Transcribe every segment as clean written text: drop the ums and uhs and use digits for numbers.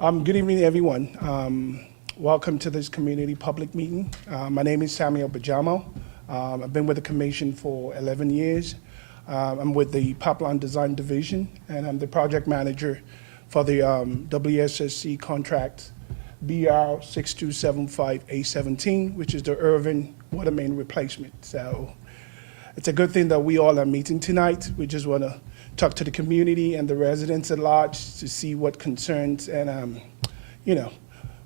Good evening, everyone. Welcome to this community public meeting. My name is Samuel Bajamo. I've been with the Commission for 11 years. I'm with the Pipeline Design Division, and I'm the project manager for the WSSC contract BR 6275A17, which is the Irving Water Main Replacement. So it's a good thing that we all are meeting tonight. We just want to talk to the community and the residents at large to see what concerns and,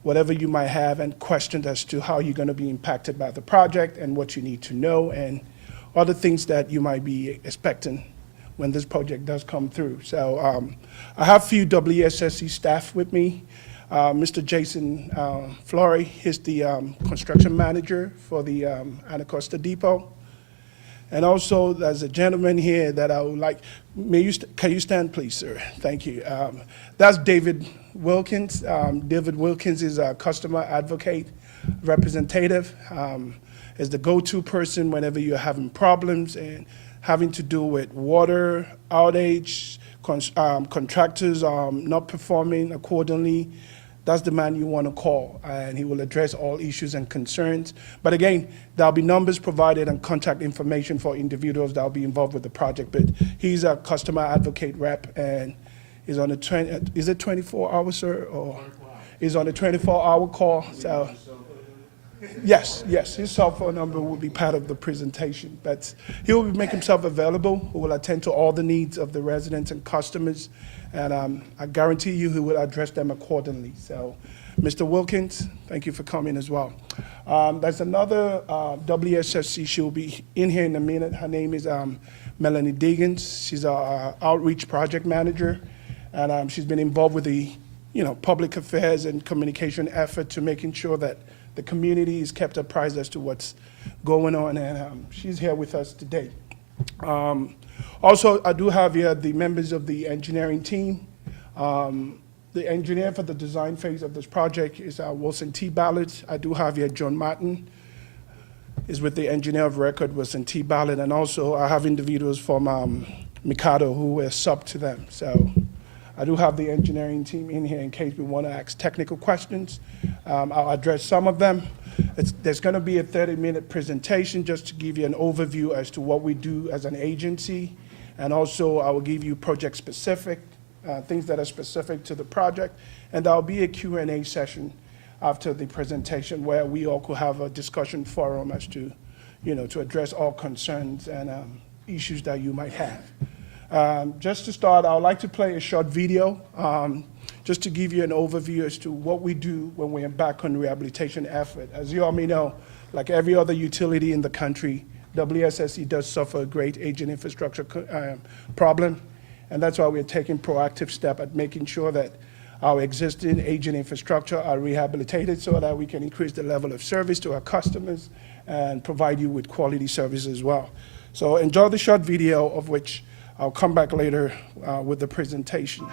whatever you might have and questions as to how you're going to be impacted by the project and what you need to know and other things that you might be expecting when this project does come through. So I have a few WSSC staff with me. Mr. Jason Flory, he's the construction manager for the Anacosta Depot. And also, there's a gentleman here that I would like, can you stand, please, sir? Thank you. That's David Wilkins. David Wilkins is a customer advocate representative. Is the go-to person whenever you're having problems and having to do with water outage, contractors not performing accordingly. That's the man you want to call, and he will address all issues and concerns. But again, there'll be numbers provided and contact information for individuals that'll be involved with the project. But he's a customer advocate rep, and is on the is it 24 hours, sir, or is on the 24-hour call? So, yes, his cell phone number will be part of the presentation. But he will make himself available. He will attend to all the needs of the residents and customers. And I guarantee you he will address them accordingly. So, Mr. Wilkins, thank you for coming as well. There's another WSSC. She'll be in here in a minute. Her name is Melanie Diggins. She's our outreach project manager. And she's been involved with the public affairs and communication effort to making sure that the community is kept apprised as to what's going on. And she's here with us today. Also, I do have here the members of the engineering team. The engineer for the design phase of this project is Wilson T. Ballard. I do have here John Martin, is with the engineer of record, Wilson T. Ballard. And also, I have individuals from Mikado who were sub to them. So I do have the engineering team in here in case we want to ask technical questions. I'll address some of them. There's going to be a 30-minute presentation just to give you an overview as to what we do as an agency. And also, I will give you project-specific, things that are specific to the project. And there'll be a Q&A session after the presentation where we all could have a discussion forum as to, to address all concerns and issues that you might have. Just to start, I would like to play a short video just to give you an overview as to what we do when we embark on rehabilitation effort. As you all may know, like every other utility in the country, WSSC does suffer a great aging infrastructure problem, and that's why we're taking proactive step at making sure that our existing aging infrastructure are rehabilitated so that we can increase the level of service to our customers and provide you with quality service as well. So enjoy the short video, of which I'll come back later with the presentation.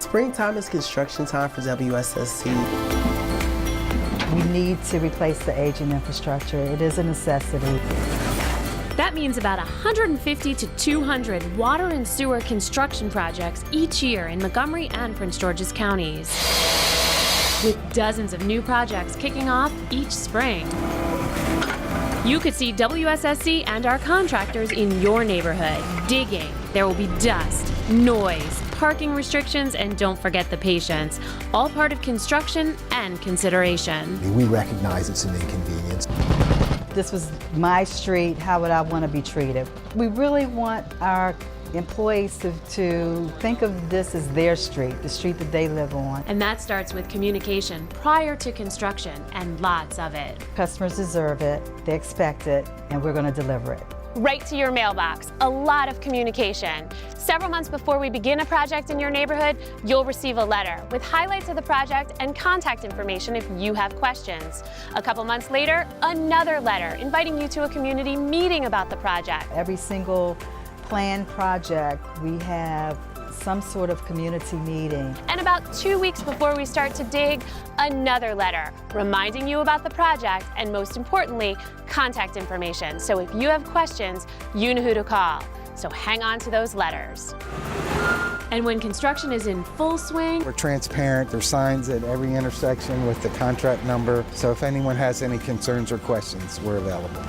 Springtime is construction time for WSSC. We need to replace the aging infrastructure. It is a necessity. That means about 150 to 200 water and sewer construction projects each year in Montgomery and Prince George's counties, with dozens of new projects kicking off each spring. You could see WSSC and our contractors in your neighborhood digging. There will be dust, noise, parking restrictions, and don't forget the patients. All part of construction and consideration. We recognize it's an inconvenience. This was my street. How would I want to be treated? We really want our employees to think of this as their street, the street that they live on. And that starts with communication prior to construction, and lots of it. Customers deserve it, they expect it, and we're going to deliver it. Right to your mailbox, a lot of communication. Several months before we begin a project in your neighborhood, you'll receive a letter with highlights of the project and contact information if you have questions. A couple months later, another letter inviting you to a community meeting about the project. Every single planned project, we have some sort of community meeting. And about 2 weeks before we start to dig, another letter reminding you about the project and, most importantly, contact information. So if you have questions, you know who to call. So hang on to those letters. And when construction is in full swing, We're transparent. There's signs at every intersection with the contract number. So if anyone has any concerns or questions, we're available.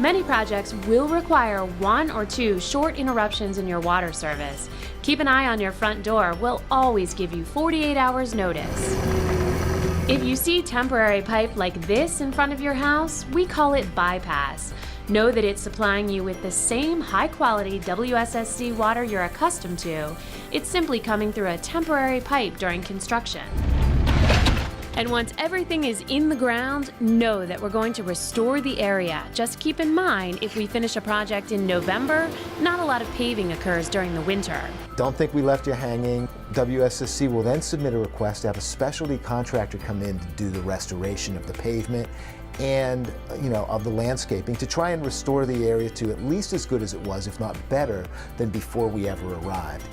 many projects will require 1 or 2 short interruptions in your water service. Keep an eye on your front door. We'll always give you 48 hours notice. If you see temporary pipe like this in front of your house, we call it bypass. Know that it's supplying you with the same high-quality WSSC water you're accustomed to. It's simply coming through a temporary pipe during construction. And once everything is in the ground, know that we're going to restore the area. Just keep in mind, if we finish a project in November, not a lot of paving occurs during the winter. Don't think we left you hanging. WSSC will then submit a request to have a specialty contractor come in to do the restoration of the pavement and of the landscaping to try and restore the area to at least as good as it was, if not better, than before we ever arrived.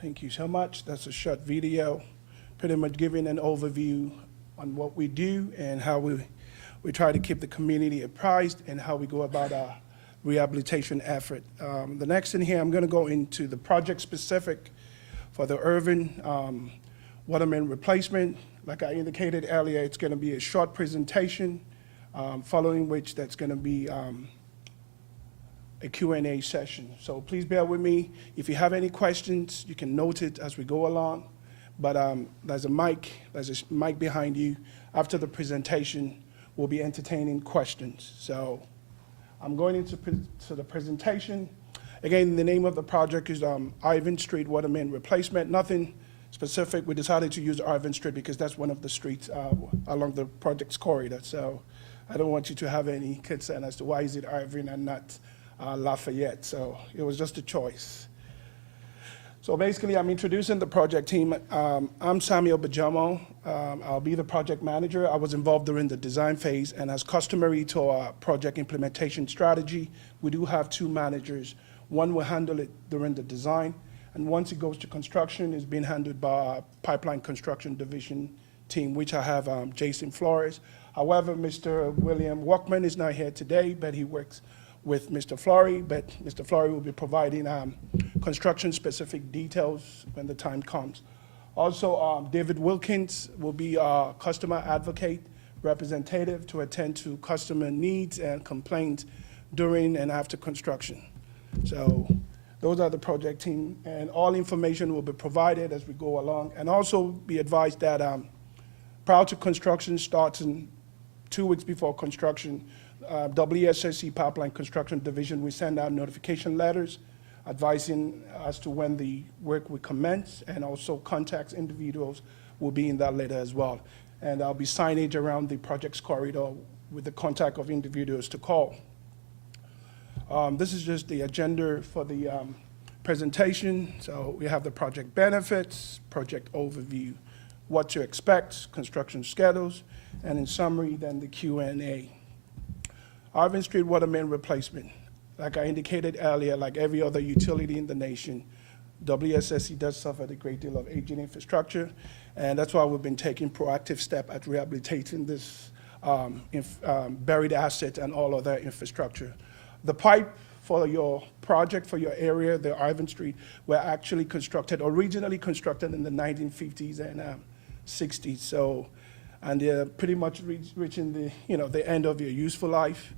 Thank you so much. That's a short video, pretty much giving an overview on what we do and how we try to keep the community apprised and how we go about our rehabilitation effort. The next in here, I'm going to go into the project specific for the Irving Water Main Replacement. Like I indicated earlier, it's going to be a short presentation, following which that's going to be a Q&A session. So please bear with me. If you have any questions, you can note it as we go along. But there's a mic behind you. After the presentation, we'll be entertaining questions. So I'm going into the presentation. Again, the name of the project is Irving Street Water Main Replacement. Nothing specific. We decided to use Irving Street because that's one of the streets along the project's corridor. So I don't want you to have any concern as to why is it Irving and not Lafayette. So it was just a choice. So basically, I'm introducing the project team. I'm Samuel Bajamo. I'll be the project manager. I was involved during the design phase, and as customary to our project implementation strategy, we do have 2 managers. One will handle it during the design, and once it goes to construction, it's being handled by our pipeline construction division team, which I have Jason Flores. However, Mr. William Walkman is not here today, but he works with Mr. Flory, but Mr. Flory will be providing construction-specific details when the time comes. Also, David Wilkins will be our customer advocate representative to attend to customer needs and complaints during and after construction. So those are the project team, and all information will be provided as we go along. And also be advised that prior to construction starts in 2 weeks before construction, WSSC Pipeline Construction Division, we send out notification letters advising as to when the work will commence, and also contacts individuals will be in that letter as well. And there'll be signage around the project's corridor with the contact of individuals to call. This is just the agenda for the presentation. So we have the project benefits, project overview, what to expect, construction schedules, and in summary, then the Q&A. Irving Street Water Main Replacement. Like I indicated earlier, like every other utility in the nation, WSSC does suffer a great deal of aging infrastructure, and that's why we've been taking proactive steps at rehabilitating this buried asset and all other infrastructure. The pipe for your project, for your area, the Irving Street, were actually originally constructed in the 1950s and 60s. So, and they're pretty much reaching the end of your useful life.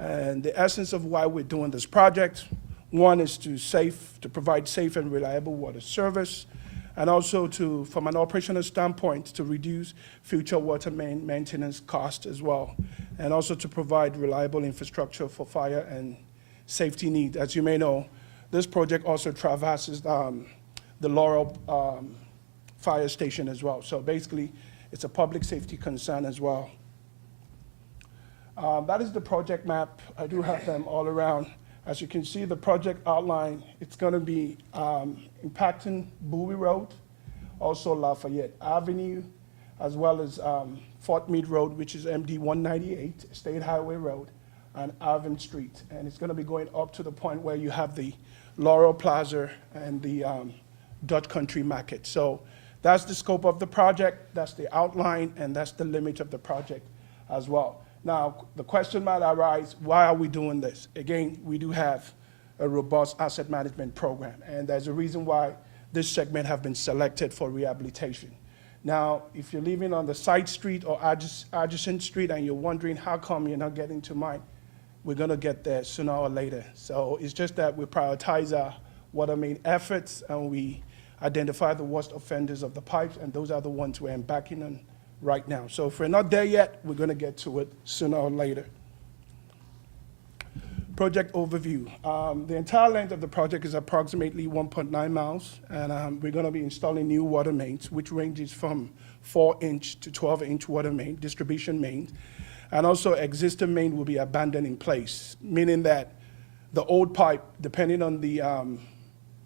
And the essence of why we're doing this project, one is to provide safe and reliable water service, and also from an operational standpoint, to reduce future water main maintenance costs as well, and also to provide reliable infrastructure for fire and safety needs. As you may know, this project also traverses the Laurel fire station as well. So basically, it's a public safety concern as well. That is the project map. I do have them all around. As you can see, the project outline, it's going to be impacting Bowie Road, also Lafayette Avenue, as well as Fort Meade Road, which is MD 198, State Highway Road, and Irving Street. And it's going to be going up to the point where you have the Laurel Plaza and the Dutch Country Market. So that's the scope of the project, that's the outline, and that's the limit of the project as well. Now, the question might arise, why are we doing this? Again, we do have a robust asset management program, and there's a reason why this segment have been selected for rehabilitation. Now, if you're living on the side street or adjacent street and you're wondering how come you're not getting to mine, we're gonna get there sooner or later. So it's just that we prioritize our water main efforts and we identify the worst offenders of the pipes, and those are the ones we're embarking on right now. So if we're not there yet, we're gonna get to it sooner or later. Project overview. The entire length of the project is approximately 1.9 miles, and we're gonna be installing new water mains, which ranges from 4-inch to 12-inch water main, distribution mains, and also existing main will be abandoned in place, meaning that the old pipe, depending on the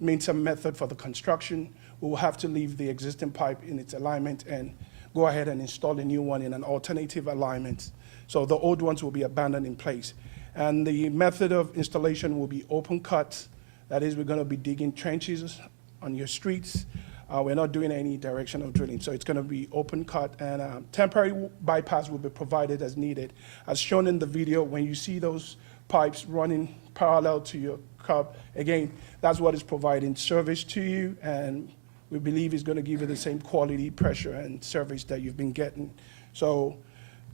maintenance method for the construction, we will have to leave the existing pipe in its alignment and go ahead and install a new one in an alternative alignment. So the old ones will be abandoned in place. And the method of installation will be open cut. That is, we're gonna be digging trenches on your streets. We're not doing any directional drilling, so it's gonna be open cut, and temporary bypass will be provided as needed. As shown in the video, when you see those pipes running parallel to your curb, again, that's what is providing service to you, and we believe it's gonna give you the same quality, pressure, and service that you've been getting. So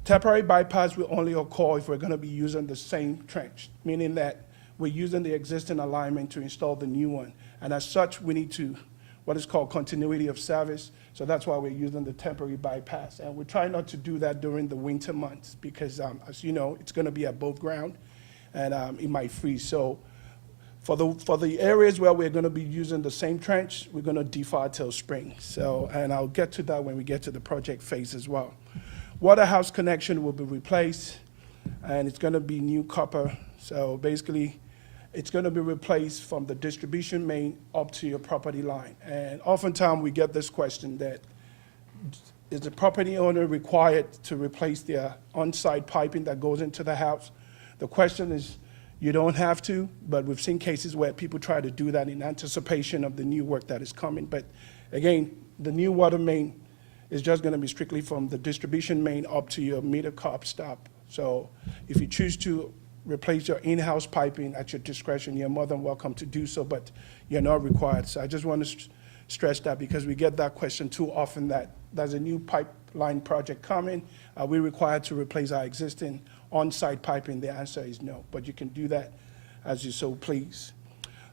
temporary bypass will only occur if we're gonna be using the same trench, meaning that we're using the existing alignment to install the new one. And as such, we need to, what is called continuity of service. So that's why we're using the temporary bypass. And we're trying not to do that during the winter months because, as you know, it's gonna be above ground and it might freeze. So for the areas where we're gonna be using the same trench, we're gonna defer till spring. So, and I'll get to that when we get to the project phase as well. Water house connection will be replaced, and it's gonna be new copper. So basically, it's gonna be replaced from the distribution main up to your property line. And oftentimes we get this question that, is the property owner required to replace their on-site piping that goes into the house? The question is, you don't have to, but we've seen cases where people try to do that in anticipation of the new work that is coming. But again, the new water main is just gonna be strictly from the distribution main up to your meter curb stop. So if you choose to replace your in-house piping at your discretion, you're more than welcome to do so, but you're not required. So I just want to stress that because we get that question too often, that there's a new pipeline project coming. Are we required to replace our existing on-site piping? The answer is no, but you can do that as you so please.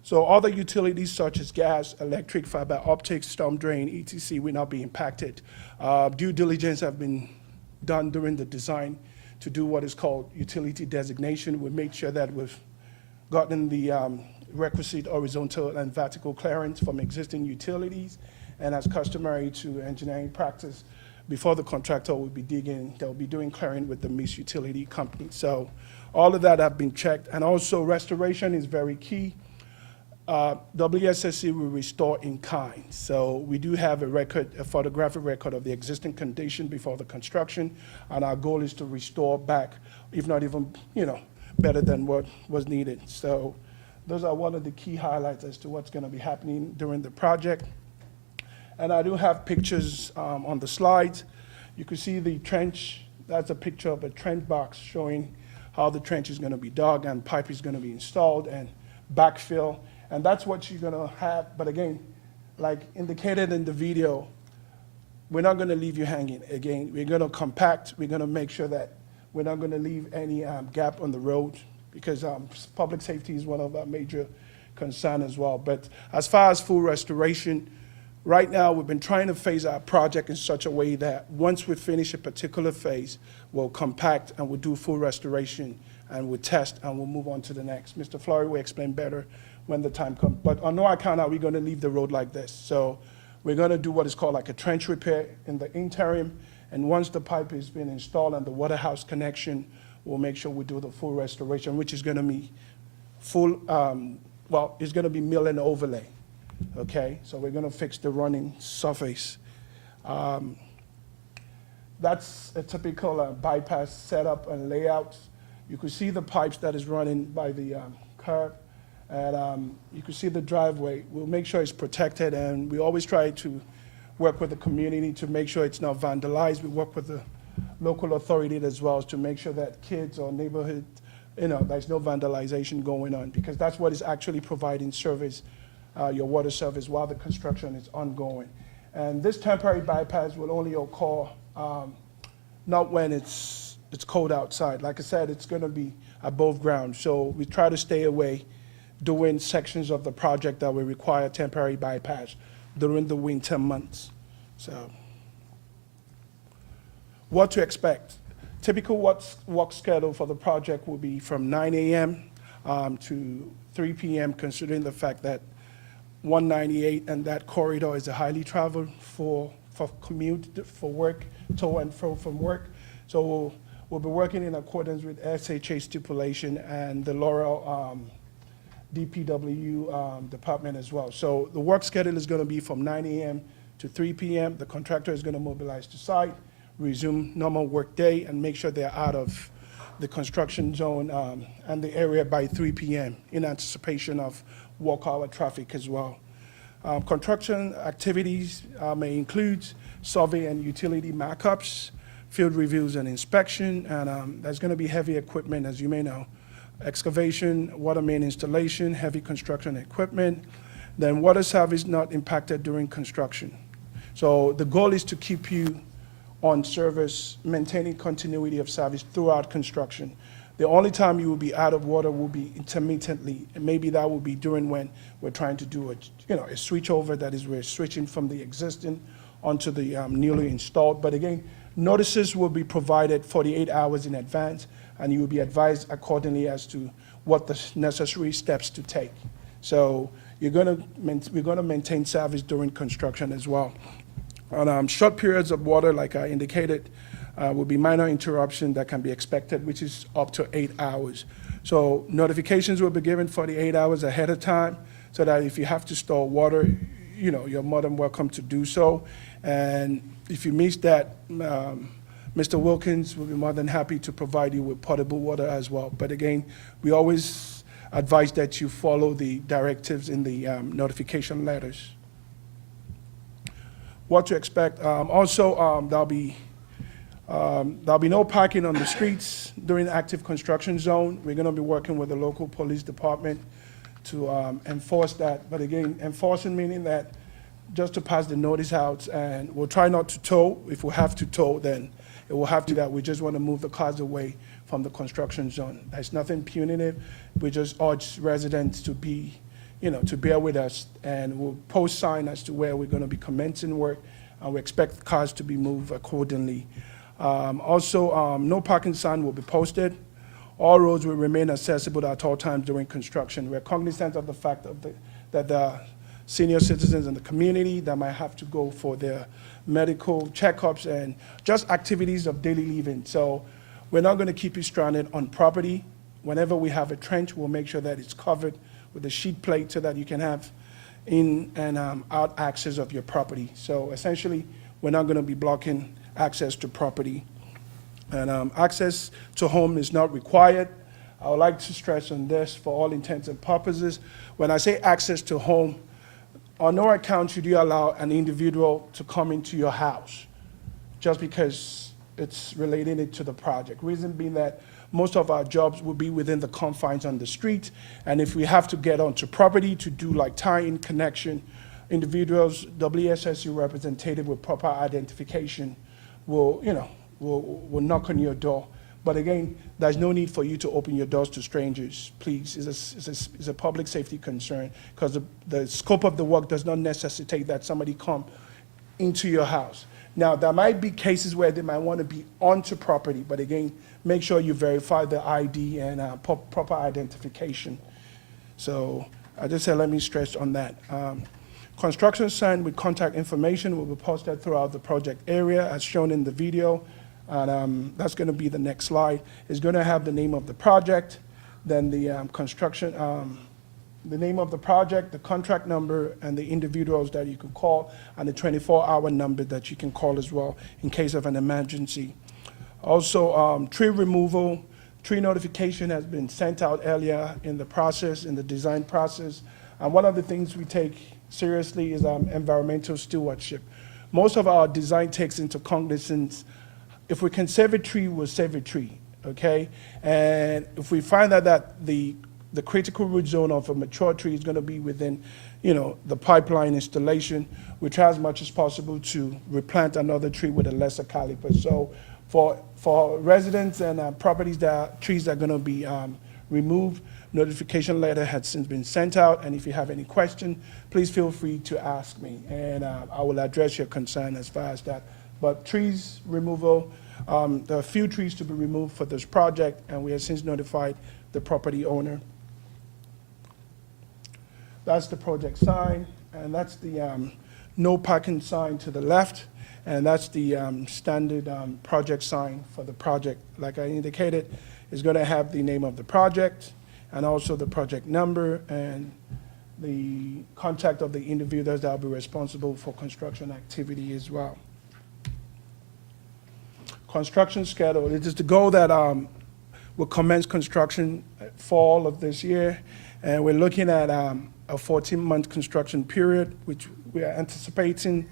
So other utilities such as gas, electric, fiber optics, storm drain, etc. will not be impacted. Due diligence have been done during the design to do what is called utility designation. We made sure that we've gotten the requisite horizontal and vertical clearance from existing utilities, and as customary to engineering practice, before the contractor will be digging, they'll be doing clearing with the Miss Utility Company. So all of that have been checked, and also restoration is very key. WSSC will restore in kind. So we do have a record, a photographic record of the existing condition before the construction, and our goal is to restore back, if not even, better than what was needed. So those are one of the key highlights as to what's gonna be happening during the project. And I do have pictures on the slides. You can see the trench. That's a picture of a trench box showing how the trench is gonna be dug and pipe is gonna be installed and backfill. And that's what you're gonna have. But again, like indicated in the video, we're not gonna leave you hanging. Again, we're gonna compact. We're gonna make sure that we're not gonna leave any gap on the road because public safety is one of our major concerns as well. But as far as full restoration, right now we've been trying to phase our project in such a way that once we finish a particular phase, we'll compact and we'll do full restoration and we'll test and we'll move on to the next. Mr. Flory will explain better when the time comes. But on no account are we gonna leave the road like this. So we're gonna do what is called like a trench repair in the interim, and once the pipe has been installed and the water house connection, we'll make sure we do the full restoration, which is gonna be full, well, it's gonna be mill and overlay, okay? So we're gonna fix the running surface. That's a typical bypass setup and layout. You can see the pipes that is running by the curb, and you can see the driveway. We'll make sure it's protected, and we always try to work with the community to make sure it's not vandalized. We work with the local authority as well to make sure that kids or neighborhood, there's no vandalization going on, because that's what is actually providing service, your water service, while the construction is ongoing. And this temporary bypass will only occur not when it's cold outside. Like I said, it's going to be above ground. So we try to stay away doing sections of the project that will require temporary bypass during the winter months. So what to expect? Typical work schedule for the project will be from 9 a.m. To 3 p.m., considering the fact that 198 and that corridor is a highly traveled for commute, for work, to and fro from work. So we'll be working in accordance with SHA stipulation and the Laurel DPW department as well. So the work schedule is going to be from 9 a.m. to 3 p.m. The contractor is going to mobilize to site, resume normal work day, and make sure they're out of the construction zone and the area by 3 p.m. in anticipation of walk hour traffic as well. Construction activities may include survey and utility markups, field reviews and inspection, and there's going to be heavy equipment, as you may know, excavation, water main installation, heavy construction equipment, then water service not impacted during construction. So the goal is to keep you on service, maintaining continuity of service throughout construction. The only time you will be out of water will be intermittently, and maybe that will be during when we're trying to do a switch over, that is, we're switching from the existing onto the newly installed. But again, notices will be provided 48 hours in advance, and you will be advised accordingly as to what the necessary steps to take. So we're gonna maintain service during construction as well. On short periods of water, like I indicated, will be minor interruption that can be expected, which is up to 8 hours. So notifications will be given 48 hours ahead of time, so that if you have to store water, you're more than welcome to do so. And if you miss that, Mr. Wilkins will be more than happy to provide you with potable water as well. But again, we always advise that you follow the directives in the notification letters. What to expect? Also, there'll be no parking on the streets during the active construction zone. We're going to be working with the local police department to enforce that. But again, enforcing meaning that just to pass the notice out, and we'll try not to tow. If we have to tow, then it will have to that. We just want to move the cars away from the construction zone. There's nothing punitive. We just urge residents to be, to bear with us, and we'll post sign as to where we're going to be commencing work, and we expect cars to be moved accordingly. Also, no parking sign will be posted. All roads will remain accessible at all times during construction. We're cognizant of the fact that the senior citizens in the community that might have to go for their medical checkups and just activities of daily living. So we're not going to keep you stranded on property. Whenever we have a trench, we'll make sure that it's covered with a sheet plate so that you can have in and out access of your property. So essentially, we're not going to be blocking access to property. And access to home is not required. I would like to stress on this for all intents and purposes. When I say access to home, on no account should you allow an individual to come into your house just because it's related to the project. Reason being that most of our jobs will be within the confines on the street, and if we have to get onto property to do like tie-in connection, individuals, WSSC representative with proper identification will knock on your door. But again, there's no need for you to open your doors to strangers, please. It's a public safety concern, because the scope of the work does not necessitate that somebody come into your house. Now, there might be cases where they might want to be onto property, but again, make sure you verify the ID and proper identification. So I just said, let me stress on that. Construction sign with contact information will be posted throughout the project area as shown in the video. And that's going to be the next slide. It's going to have the name of the project, then the construction, the name of the project, the contract number, and the individuals that you could call, and the 24-hour number that you can call as well in case of an emergency. Also, tree removal, tree notification has been sent out earlier in the process, in the design process. And one of the things we take seriously is environmental stewardship. Most of our design takes into cognizance, if we can save a tree, we'll save a tree, okay? And if we find out that the critical root zone of a mature tree is going to be within, the pipeline installation, we try as much as possible to replant another tree with a lesser caliber. So for residents and trees that are going to be removed, notification letter has since been sent out, and if you have any question, please feel free to ask me, and I will address your concern as far as that. But trees removal, there are a few trees to be removed for this project, and we have since notified the property owner. That's the project sign, and that's the no parking sign to the left, and that's the standard project sign for the project. Like I indicated, it's going to have the name of the project, and also the project number, and the contact of the individuals that will be responsible for construction activity as well. Construction schedule, it is the goal that we'll commence construction fall of this year, and we're looking at a 14-month construction period, which we are anticipating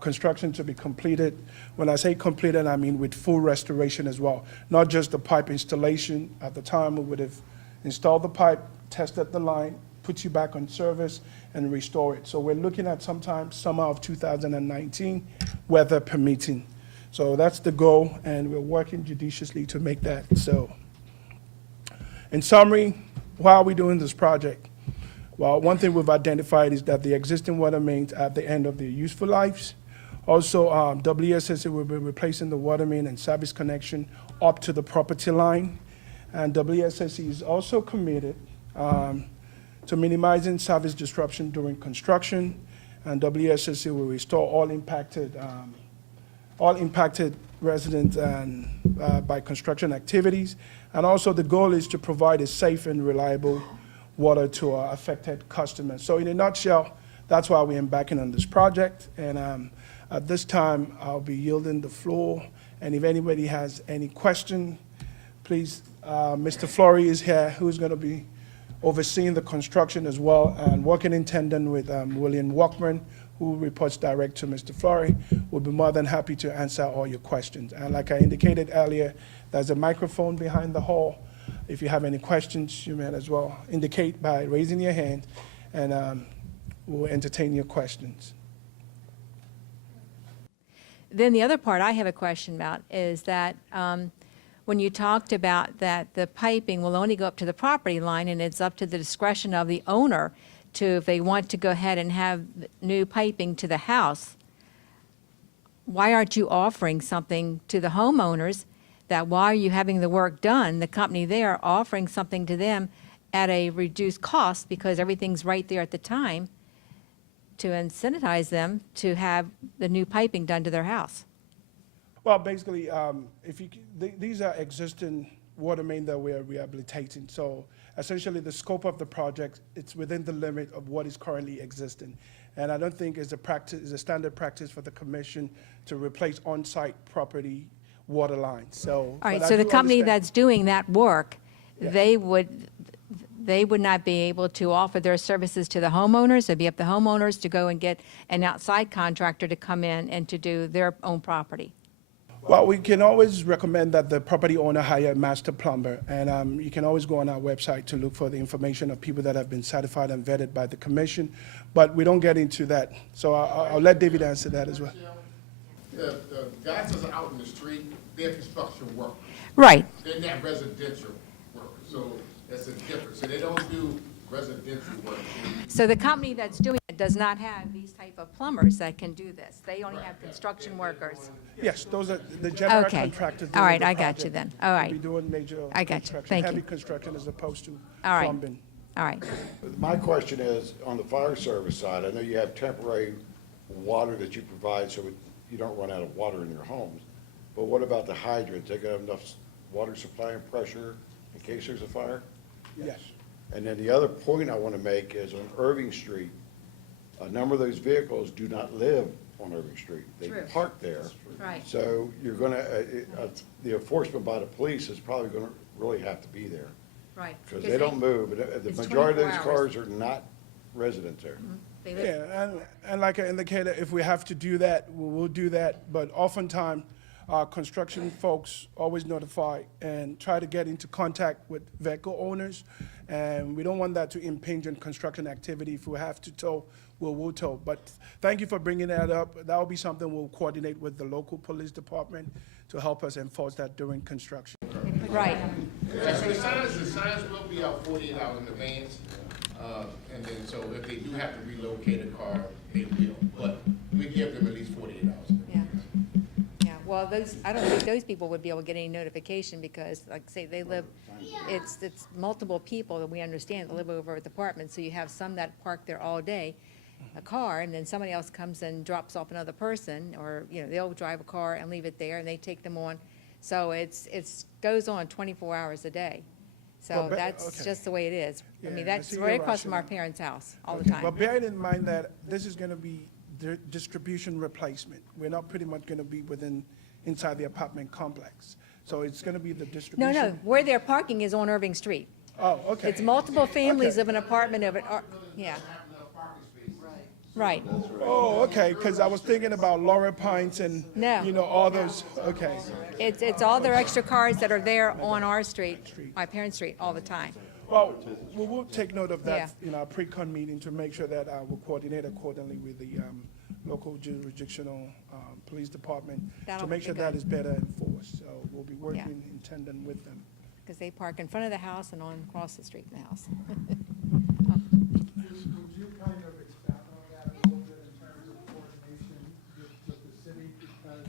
construction to be completed. When I say completed, I mean with full restoration as well, not just the pipe installation. At the time, we would have installed the pipe, tested the line, put you back on service, and restore it. So we're looking at sometime summer of 2019, weather permitting. So that's the goal, and we're working judiciously to make that so. In summary, why are we doing this project? Well, one thing we've identified is that the existing water mains are at the end of their useful lives. Also, WSSC will be replacing the water main and service connection up to the property line. And WSSC is also committed to minimizing service disruption during construction. And WSSC will restore all impacted residents and, by construction activities. And also the goal is to provide a safe and reliable water to our affected customers. So in a nutshell, that's why we're embarking on this project. And at this time, I'll be yielding the floor. And if anybody has any question, please, Mr. Flory is here, who's going to be overseeing the construction as well and working in tandem with William Walkman, who reports direct to Mr. Flory. We'll be more than happy to answer all your questions. And like I indicated earlier, there's a microphone behind the hall. If you have any questions, you may as well indicate by raising your hand, and we'll entertain your questions. Then the other part I have a question about is that when you talked about that the piping will only go up to the property line and it's up to the discretion of the owner to, if they want to go ahead and have new piping to the house, why aren't you offering something to the homeowners that while you're having the work done, the company there offering something to them at a reduced cost because everything's right there at the time to incentivize them to have the new piping done to their house? Well, basically, these are existing water main that we are rehabilitating. So essentially, the scope of the project, it's within the limit of what is currently existing. And I don't think it's a standard practice for the commission to replace on-site property water lines. So, all right, so the company that's doing that work, yes, they would not be able to offer their services to the homeowners. It'd be up to the homeowners to go and get an outside contractor to come in and to do their own property. Well, we can always recommend that the property owner hire a master plumber, and you can always go on our website to look for the information of people that have been certified and vetted by the commission, but we don't get into that. So I'll let David answer that as well. The guys that are out in the street, they're construction workers. Right. They're not residential workers, so that's a difference. So they don't do residential work. So the company that's doing it does not have these type of plumbers that can do this. They only have construction workers. Yes, those are the general Okay. contractors. All right, doing the I got you project. then. All right. We'll be doing major I got you. construction, Thank heavy you. construction as opposed to All right. plumbing. All right. My question is, on the fire service side, I know you have temporary water that you provide so you don't run out of water in your homes, but what about the hydrants? They got enough water supply and pressure in case there's a fire? Yes. And then the other point I want to make is on Irving Street, a number of those vehicles do not live on Irving Street. They True. park there. Right. So you're going to, the enforcement by the police is probably going to really have to be there. Right. Because they don't move. The it's majority of 24 those hours. cars are not residents there. They live- Yeah, and like I indicated, if we have to do that, we'll do that. But oftentimes, construction folks always notify and try to get into contact with vehicle owners. And we don't want that to impinge on construction activity. If we have to tow, we'll tow. But thank you for bringing that up. That will be something we'll coordinate with the local police department to help us enforce that during construction. Right. Yeah, so the signs will be out 48 hours in advance. And then, so if they do have to relocate a car, they will. But we give them at least 48 hours. Yeah. Yeah, well, I don't think those people would be able to get any notification because, like, say, they live, it's multiple people that we understand that live over at the apartment. So you have some that park there all day, a car, and then somebody else comes and drops off another person, or, they'll drive a car and leave it there and they take them on. So it's goes on 24 hours a day. So Well, that's okay. just the way it is. I mean, Yeah, I that's see right your across from our rationale. parents' house all the Okay, time. But bearing in mind that this is going to be distribution replacement. We're not pretty much going to be inside the apartment complex. So it's going to be the No, distribution. no, where they're parking is on Irving Street. Oh, okay. It's multiple families Okay. of an apartment of it, yeah. Right. Oh, okay, because I was thinking about Laurel Pines and, No. all those, okay. It's all their extra cars that are there on our street, my parents' street, all the time. Well, we will take note of that Yeah. in our pre-con meeting to make sure that we'll coordinate accordingly with the local jurisdictional police department to That'll make be sure that good. is better enforced. So we'll be working in tandem with them. Because they park in front of the house and on across the street from the house. Would you kind of expound on that a little bit in terms of coordination with the city? Because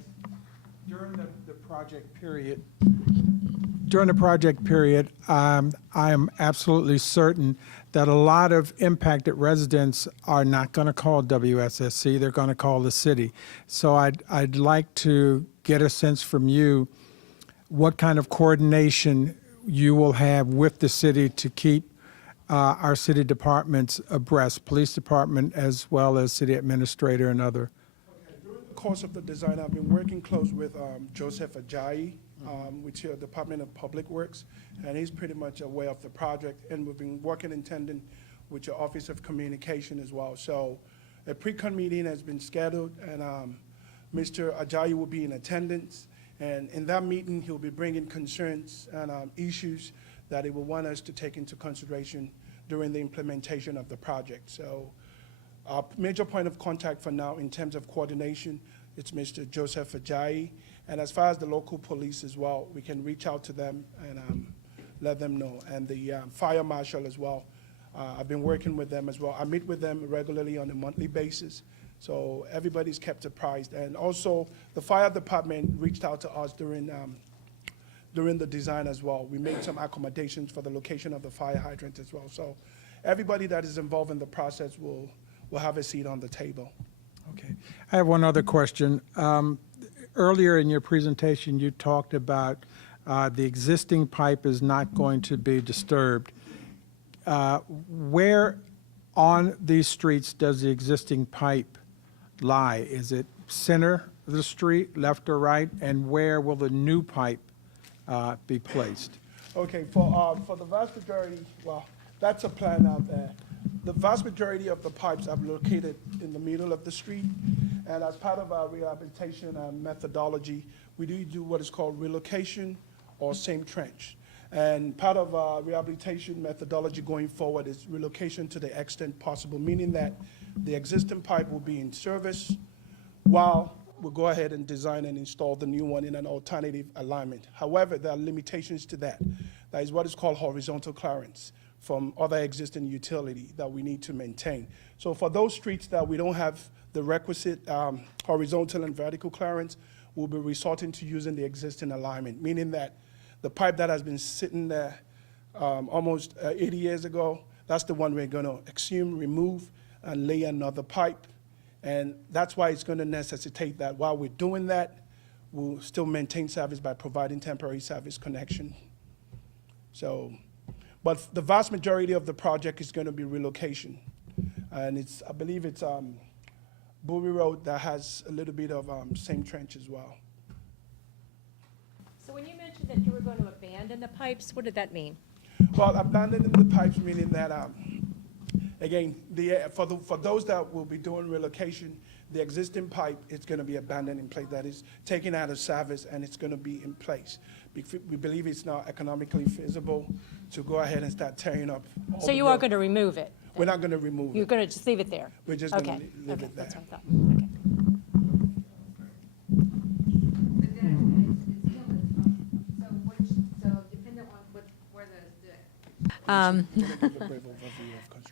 during the project period, I am absolutely certain that a lot of impacted residents are not going to call WSSC, they're going to call the city. So I'd like to get a sense from you what kind of coordination you will have with the city to keep our city departments abreast, police department as well as city administrator and other. During the course of the design, I've been working close with Joseph Ajayi, with your Department of Public Works, and he's pretty much aware of the project, and we've been working in tandem with your Office of Communication as well. So a pre-con meeting has been scheduled, and Mr. Ajayi will be in attendance, and in that meeting, he'll be bringing concerns and issues that he will want us to take into consideration during the implementation of the project. So our major point of contact for now in terms of coordination, it's Mr. Joseph Ajayi. And as far as the local police as well, we can reach out to them and let them know. And the fire marshal as well, I've been working with them as well. I meet with them regularly on a monthly basis. So everybody's kept apprised. And also, the fire department reached out to us during the design as well. We made some accommodations for the location of the fire hydrant as well. So everybody that is involved in the process will have a seat on the table. Okay. I have one other question. Earlier in your presentation, you talked about the existing pipe is not going to be disturbed. Where on these streets does the existing pipe lie? Is it center of the street, left or right? And where will the new pipe be placed? Okay, for the vast majority, well, that's a plan out there. The vast majority of the pipes are located in the middle of the street, and as part of our rehabilitation methodology, we do what is called relocation or same trench. And part of our rehabilitation methodology going forward is relocation to the extent possible, meaning that the existing pipe will be in service while we'll go ahead and design and install the new one in an alternative alignment. However, there are limitations to that. That is what is called horizontal clearance from other existing utility that we need to maintain. So for those streets that we don't have the requisite horizontal and vertical clearance, we'll be resorting to using the existing alignment, meaning that the pipe that has been sitting there almost 80 years ago, that's the one we're gonna exhume, remove, and lay another pipe. And that's why it's gonna necessitate that while we're doing that, we'll still maintain service by providing temporary service connection. So But the vast majority of the project is going to be relocation. And I believe it's Bowie Road that has a little bit of same trench as well. So when you mentioned that you were going to abandon the pipes, what did that mean? Well, abandoning the pipes meaning that, again, for those that will be doing relocation, the existing pipe is going to be abandoned in place. That is taken out of service and it's going to be in place. We believe it's not economically feasible to go ahead and start tearing up. all So the you are road. going to remove it? We're not going to remove You're it. going to just leave it there? We're just going to Okay, leave okay, it there. that's what I thought. Okay.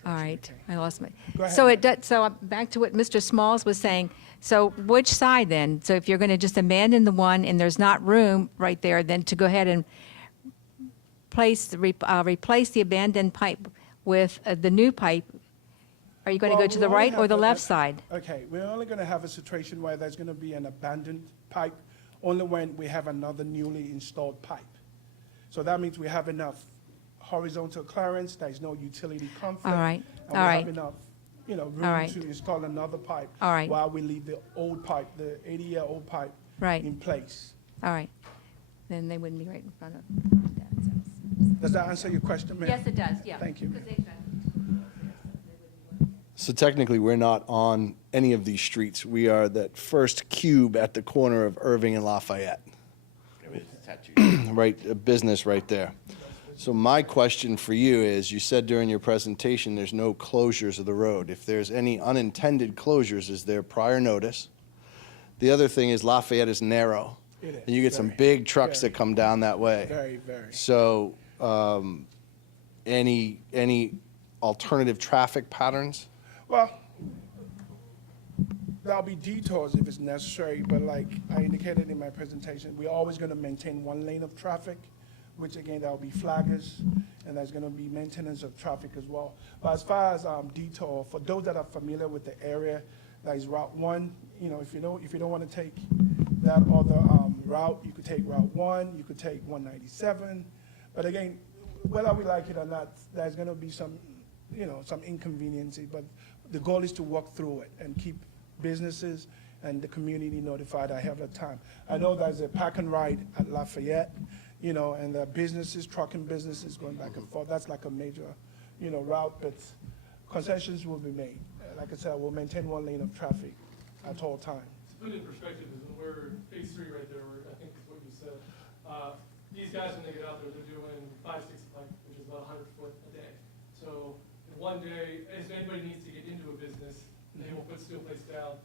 All right, I lost my. Go ahead, So ma'am. it does, so back to what Mr. Smalls was saying. So which side then? So if you're going to just abandon the one and there's not room right there, then to go ahead and replace the abandoned pipe with the new pipe, are you going to Well, go to we the only right or have the a- left side? Okay, we're only going to have a situation where there's going to be an abandoned pipe only when we have another newly installed pipe. So that means we have enough horizontal clearance, there's no utility conflict. All right, And all we right. have enough, room right. to install another pipe. All right. While we leave the old pipe, the 80-year-old pipe. Right. In place. All right. Then they wouldn't be right in front of Dad's house. Does that answer your question, ma'am? Yes, it does, yeah. Thank you. So technically, we're not on any of these streets. We are that first cube at the corner of Irving and Lafayette. Right, a business right there. So my question for you is, you said during your presentation there's no closures of the road. If there's any unintended closures, is there prior notice? The other thing is Lafayette is narrow. It is, And you get some very, big trucks very. that come down that way. Very, very. So, any alternative traffic patterns? Well, there'll be detours if it's necessary, but like I indicated in my presentation, we're always going to maintain one lane of traffic, which again, that'll be flaggers, and there's going to be maintenance of traffic as well. But as far as detour, for those that are familiar with the area, that is Route 1, if you don't want to take that other route, you could take Route 1, you could take 197. But again, whether we like it or not, there's going to be some inconvenience, but the goal is to walk through it and keep businesses and the community notified ahead of time. I know there's a park and ride at Lafayette, and the businesses, trucking businesses going back and forth. That's like a major, route, but concessions will be made. Like I said, we'll maintain one lane of traffic at all times. To put it in perspective, is when we're phase 3 right there, where I think is what you said. These guys, when they get out there, they're doing 5, 6, which is about 100 foot a day. So in one day, if anybody needs to get into a business, they will put steel plates down.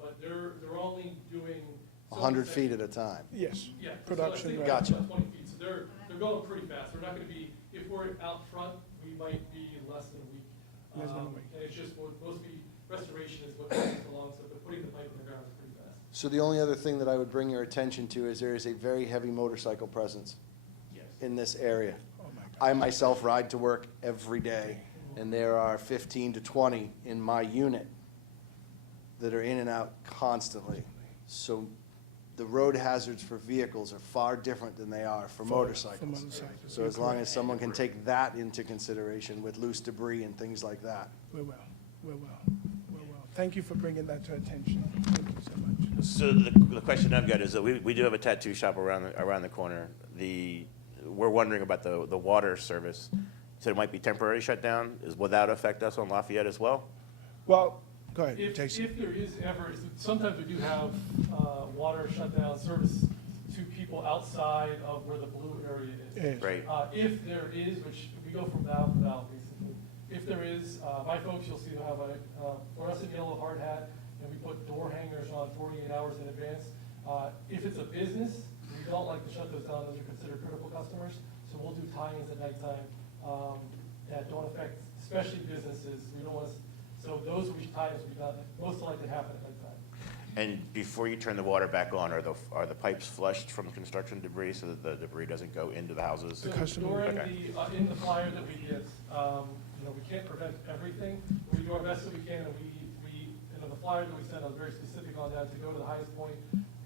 But they're only doing 100 feet at a time. Yes, yeah, production, so right. Gotcha. About 20 feet. So they're going pretty fast. They're not going to be. If we're out front, we might be in less than a week. Less than a week. And it's just mostly restoration is what takes along. So putting the pipe in the ground is pretty fast. So the only other thing that I would bring your attention to is there is a very heavy motorcycle presence Yes. in this area. Oh my God. I myself ride to work every day, and there are 15 to 20 in my unit that are in and out constantly. So the road hazards for vehicles are far different than they are for motorcycles. motorcycles, So as long as someone can take that into consideration with loose debris and things like that. We will. Thank you for bringing that to attention. Thank you so much. So the question I've got is that we do have a tattoo shop around the corner. We're wondering about the water service. So it might be temporary shutdown. Will that affect us on Lafayette as well? Well, go ahead, If Jason. there is ever, sometimes we do have water shutdown service to people outside of where the blue area is. Yes. Right. If there is, which we go from valve to valve basically, if there is, my folks, you'll see they'll have a fluorescent yellow hard hat, and we put door hangers on 48 hours in advance. If it's a business, we don't like to shut those down. Those are considered critical customers, so we'll do tie-ins at nighttime that don't affect, especially businesses. We don't want to. So those tie-ins we not most likely happen at nighttime. And before you turn the water back on, are the pipes flushed from construction debris so that the debris doesn't go into the houses? So customer- during in the flyer that we get, we can't prevent everything. We do our best that we can, and we the flyer that we send is very specific on that, to go to the highest point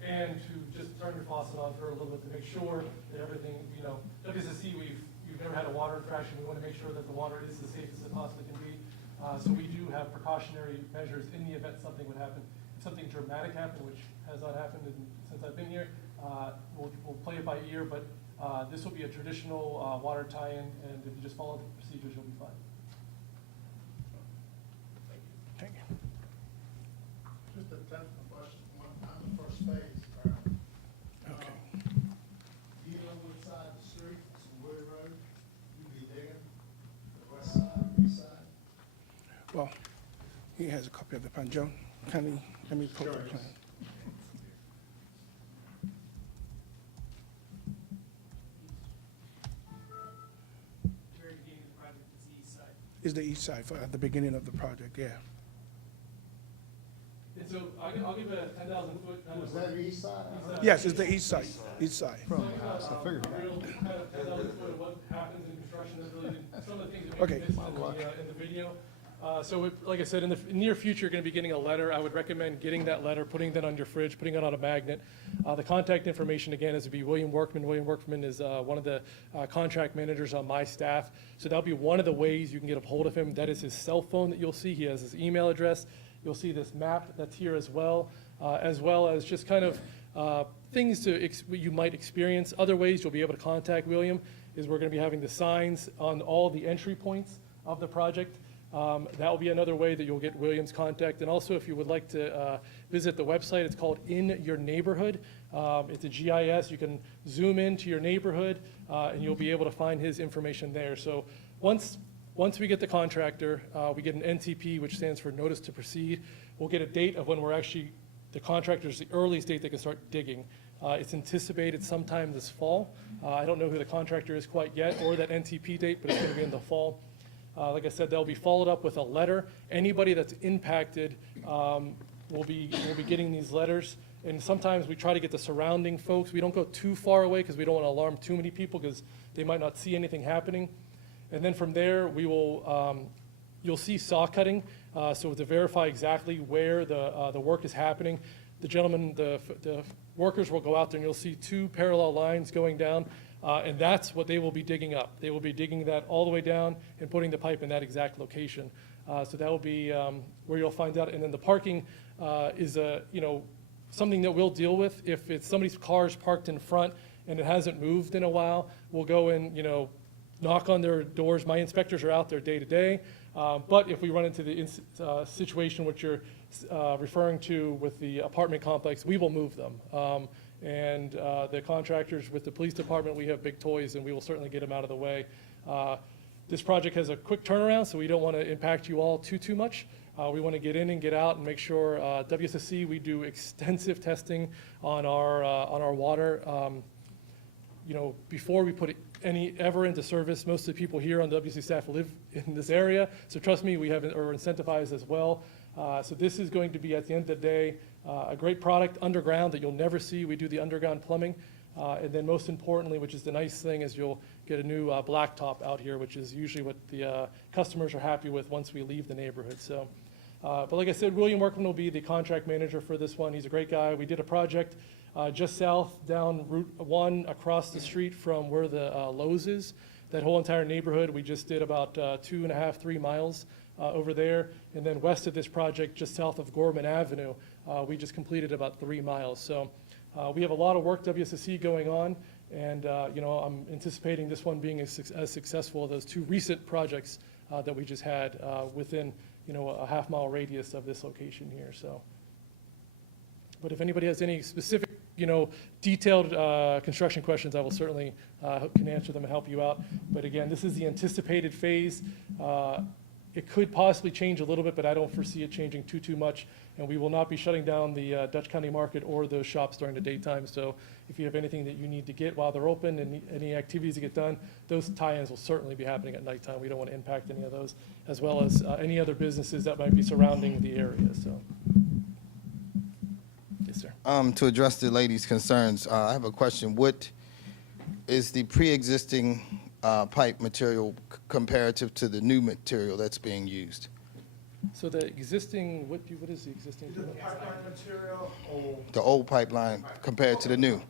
and to just turn your faucet on for a little bit to make sure that everything, WSSC, we've you've never had a water infraction, we want to make sure that the water is as safe as it possibly can be. So we do have precautionary measures in the event something would happen. If something dramatic happened, which has not happened since I've been here, we'll play it by ear, but this will be a traditional water tie-in, and if you just follow the procedures, you'll be fine. Thank you. Just a technical question on the first phase. Okay. Do you know which side of the street, it's Wood Road, you be digging? The west side, east side? Well, he has a copy of the plan. Joan, let me pull the plan. Very beginning of the project is the east side. Is the east side at the beginning of the project, yeah. And so I'll give a 10,000-foot. Was that the east side? Yes, it's the east side, east side. From the house, I figured that. Real kind of 10,000 foot of what happens in construction, that's really some of the things that we Okay. missed in the video. So like I said, in the near future, you're going to be getting a letter. I would recommend getting that letter, putting that on your fridge, putting it on a magnet. The contact information, again, is to be William Workman. William Workman is one of the contract managers on my staff. So that'll be one of the ways you can get a hold of him. That is his cell phone that you'll see. He has his email address. You'll see this map that's here as well as just kind of things you might experience. Other ways you'll be able to contact William is we're going to be having the signs on all the entry points of the project. That will be another way that you'll get William's contact. And also, if you would like to visit the website, it's called In Your Neighborhood. It's a GIS. You can zoom into your neighborhood, and you'll be able to find his information there. So once we get the contractor, we get an NTP, which stands for Notice to Proceed. We'll get a date of when the contractor's the earliest date they can start digging. It's anticipated sometime this fall. I don't know who the contractor is quite yet, or that NTP date, but it's going to be in the fall. Like I said, they'll be followed up with a letter. Anybody that's impacted will be getting these letters. And sometimes we try to get the surrounding folks. We don't go too far away because we don't want to alarm too many people because they might not see anything happening. And then from there, you'll see saw cutting. So to verify exactly where the work is happening, the workers will go out there and you'll see two parallel lines going down. And that's what they will be digging up. They will be digging that all the way down and putting the pipe in that exact location. So that will be where you'll find out. And then the parking is something that we'll deal with. If it's somebody's car is parked in front and it hasn't moved in a while, we'll go and knock on their doors. My inspectors are out there day to day. But if we run into the situation which you're referring to with the apartment complex, we will move them. And the contractors with the police department, we have big toys, and we will certainly get them out of the way. This project has a quick turnaround, so we don't want to impact you all too much. We want to get in and get out and make sure, WSSC, we do extensive testing on our water. Before we put any ever into service, most of the people here on the WSSC staff live in this area, so trust me, we are incentivized as well. So this is going to be, at the end of the day, a great product underground that you'll never see. We do the underground plumbing. And then most importantly, which is the nice thing, is you'll get a new blacktop out here, which is usually what the customers are happy with once we leave the neighborhood. So, but like I said, William Workman will be the contract manager for this one. He's a great guy. We did a project just south down Route 1 across the street from where the Lowe's is. That whole entire neighborhood, we just did about 2.5, 3 miles over there. And then west of this project, just south of Gorman Avenue, we just completed about 3 miles. So we have a lot of work, WSSC, going on. And I'm anticipating this one being as successful as those 2 recent projects that we just had within a half-mile radius of this location here. So, but if anybody has any specific detailed construction questions, I will certainly can answer them and help you out. But again, this is the anticipated phase. It could possibly change a little bit, but I don't foresee it changing too much. And we will not be shutting down the Dutch County Market or those shops during the daytime. So if you have anything that you need to get while they're open and any activities to get done, those tie-ins will certainly be happening at nighttime. We don't want to impact any of those, as well as any other businesses that might be surrounding the area. So, yes, sir. To address the lady's concerns, I have a question. What is the pre-existing pipe material comparative to the new material that's being used? So the existing, what is the existing? The pipeline material or The old pipeline compared to the new?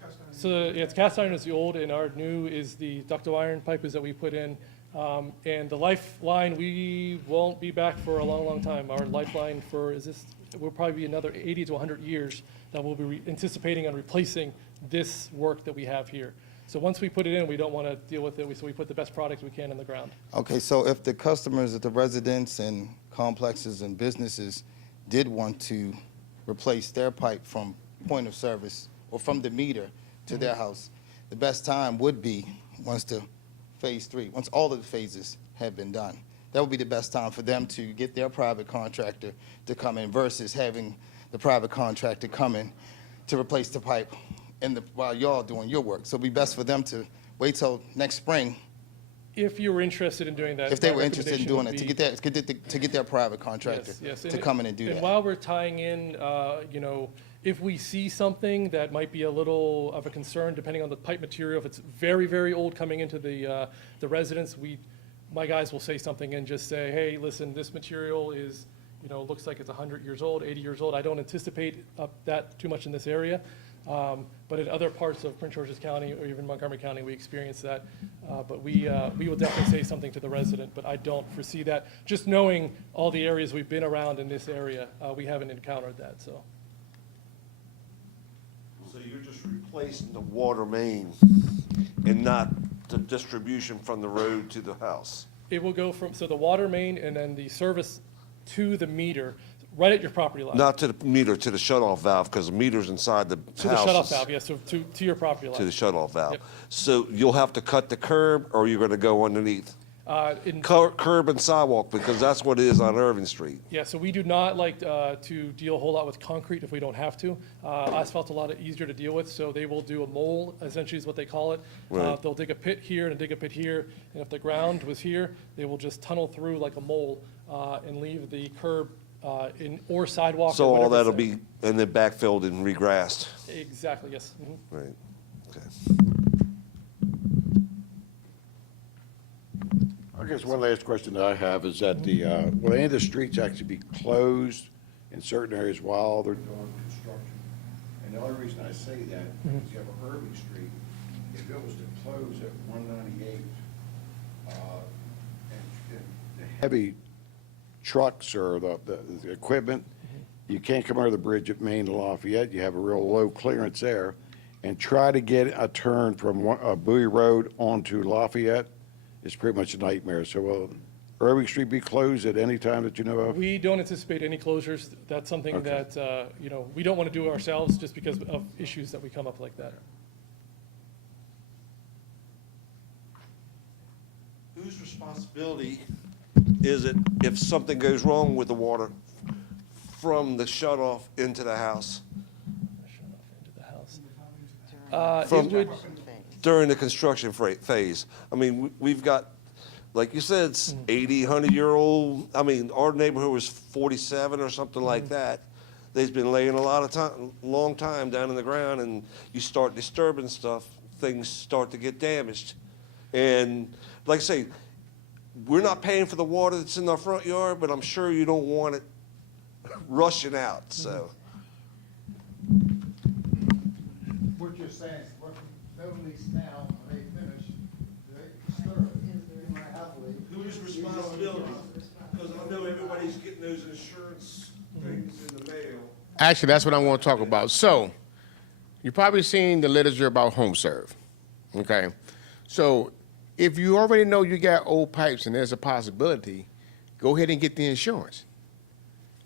custom So yeah, it's cast iron is the old, and our new is the ductile iron pipe is that we put in. And the lifeline, we won't be back for a long, long time. Our lifeline will probably be another 80 to 100 years that we'll be anticipating on replacing this work that we have here. So once we put it in, we don't want to deal with it, so we put the best product we can in the ground. Okay, so if the customers, if the residents and complexes and businesses did want to replace their pipe from point of service or from the meter to their house, the best time would be once phase 3, once all of the phases have been done. That would be the best time for them to get their private contractor to come in versus having the private contractor come in to replace the pipe while y'all doing your work. So it'd be best for them to wait till next spring. If you were interested in doing that. If they my were interested in doing it, recommendation to get their private contractor Yes, to come in and do that. And while we're tying in, if we see something that might be a little of a concern, depending on the pipe material, if it's very, very old coming into the residence, my guys will say something and just say, hey, listen, this material is, looks like it's 100 years old, 80 years old. I don't anticipate that too much in this area. But in other parts of Prince George's County or even Montgomery County, we experience that. But we will definitely say something to the resident, but I don't foresee that. Just knowing all the areas we've been around in this area, we haven't encountered that, so. So you're just replacing the water main and not the distribution from the road to the house? It will go so the water main and then the service to the meter, right at your property line. Not to the meter, to the shut-off valve, because the meter's inside the house. To the shut-off valve, yes, so to your property line. To the shut-off valve. Yep. So you'll have to cut the curb, or you're gonna go underneath? Curb and sidewalk, because that's what it is on Irving Street. Yeah, so we do not like to deal a whole lot with concrete if we don't have to. Asphalt's a lot easier to deal with, so they will do a mole, essentially is what they call it. Right. They'll dig a pit here and dig a pit here, and if the ground was here, they will just tunnel through like a mole and leave the curb or sidewalk. So or all whatever's that'll there. be, and then backfilled and regrassed? Exactly, yes. Mhm. Right, okay. I guess one last question that I have is that will any of the streets actually be closed in certain areas while they're doing construction? And the only reason I say that is you have a Irving Street, if it was to close at 198, and the heavy trucks or the equipment, you can't come over the bridge at Main to Lafayette, you have a real low clearance there, and try to get a turn from Bowie Road onto Lafayette, it's pretty much a nightmare. So will Irving Street be closed at any time that you know of? We don't anticipate any closures. That's something that, we don't want to do ourselves just because of issues that we come up like that. Whose responsibility is it if something goes wrong with the water from the shut-off into the house? From- It would, During the construction phase. I mean, we've got, like you said, it's 80, 100-year-old, I mean, our neighborhood was 47 or something like that. They've been laying a lot of time, long time down in the ground, and you start disturbing stuff, things start to get damaged. And like I say, we're not paying for the water that's in our front yard, but I'm sure you don't want it rushing out, so. What you're saying is, what no lease now, when they finish, they disturb it. Whose responsibility? Because I know everybody's getting those insurance things in the mail. Actually, that's what I want to talk about. So, you've probably seen the literature about home serve, okay? So, if you already know you got old pipes and there's a possibility, go ahead and get the insurance,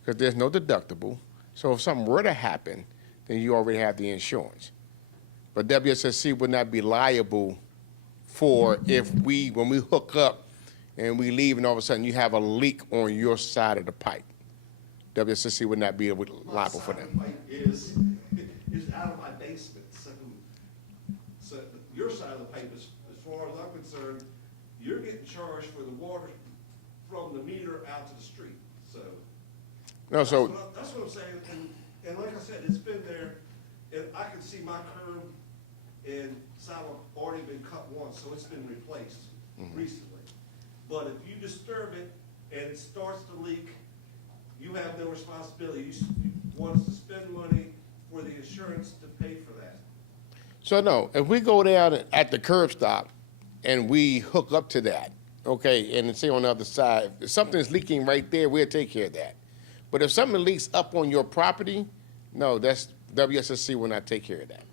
because there's no deductible. So if something were to happen, then you already have the insurance. But WSSC would not be liable for when we hook up and we leave and all of a sudden you have a leak on your side of the pipe. WSSC would not be liable for that. My side of the pipe is out of my basement, so your side of the pipe is, as far as I'm concerned, you're getting charged for the water from the meter out to the street, so. No, so That's what I'm saying, and like I said, it's been there, and I can see my curb and sidewalk already been cut once, so it's been replaced recently. But if you disturb it and it starts to leak, you have no responsibility. You want us to spend money for the insurance to pay for that. So no, if we go down at the curb stop and we hook up to that, okay, and say on the other side, if something's leaking right there, we'll take care of that. But if something leaks up on your property, no, that's WSSC will not take care of that.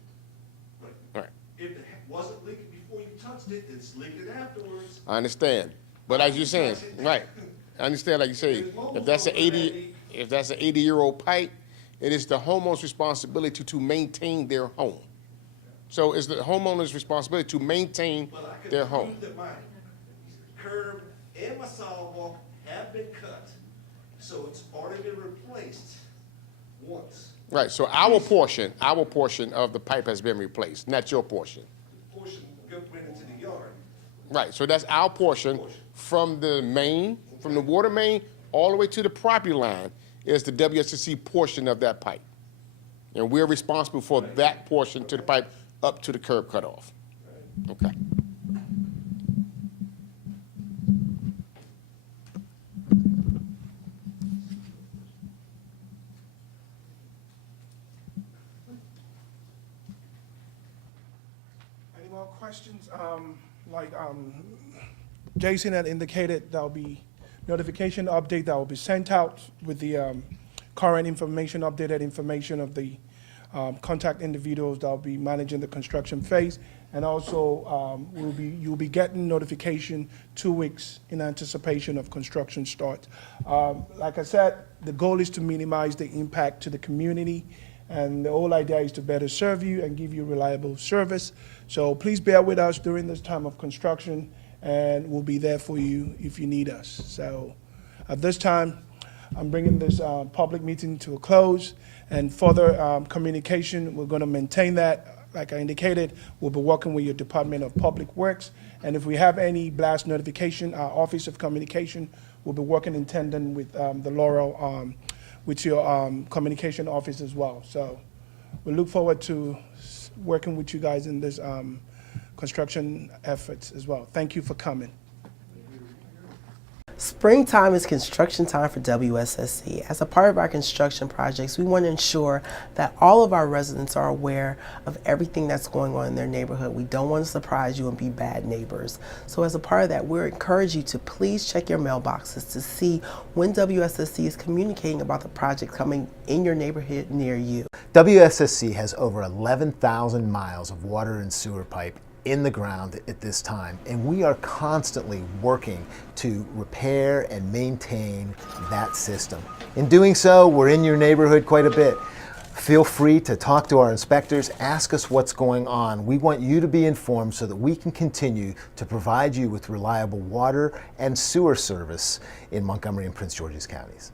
All right. If it wasn't leaking before you touched it, it's leaking afterwards. I understand, but as you're saying, right? I understand, like you say, if that's an 80-year-old pipe, it is the homeowner's responsibility to maintain their home. So it's the homeowner's responsibility to maintain their home. Prove that my curb and my sidewalk have been cut, so it's already been replaced once. Right. So our portion of the pipe has been replaced, not your portion. The portion went into the yard. Right. So that's our portion from the main, from the water main, all the way to the property line is the WSSC portion of that pipe. And we're responsible for that portion to the pipe up to the curb cutoff. Okay. Any more questions? Jason had indicated there'll be notification update that will be sent out with the current information, updated information of the contact individuals that will be managing the construction phase. And also, you'll be getting notification 2 weeks in anticipation of construction start. Like I said, the goal is to minimize the impact to the community, and the whole idea is to better serve you and give you reliable service. So please bear with us during this time of construction, and we'll be there for you if you need us. So at this time, I'm bringing this public meeting to a close, and further communication, we're going to maintain that. Like I indicated, we'll be working with your Department of Public Works, and if we have any blast notification, our Office of Communication will be working in tandem with the Laurel, with your communication office as well. So we look forward to working with you guys in this construction efforts as well. Thank you for coming. Springtime is construction time for WSSC. As a part of our construction projects, we want to ensure that all of our residents are aware of everything that's going on in their neighborhood. We don't want to surprise you and be bad neighbors. So as a part of that, we encourage you to please check your mailboxes to see when WSSC is communicating about the project coming in your neighborhood near you. WSSC has over 11,000 miles of water and sewer pipe in the ground at this time, and we are constantly working to repair and maintain that system. In doing so, we're in your neighborhood quite a bit. Feel free to talk to our inspectors, ask us what's going on. We want you to be informed so that we can continue to provide you with reliable water and sewer service in Montgomery and Prince George's counties.